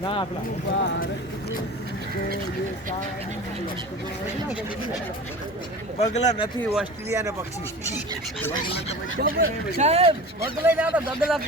ના આપણા બગલા નથી ઓસ્ટ્રેલિયાના પક્ષી સાહેબ બગલા ના તો ગગલા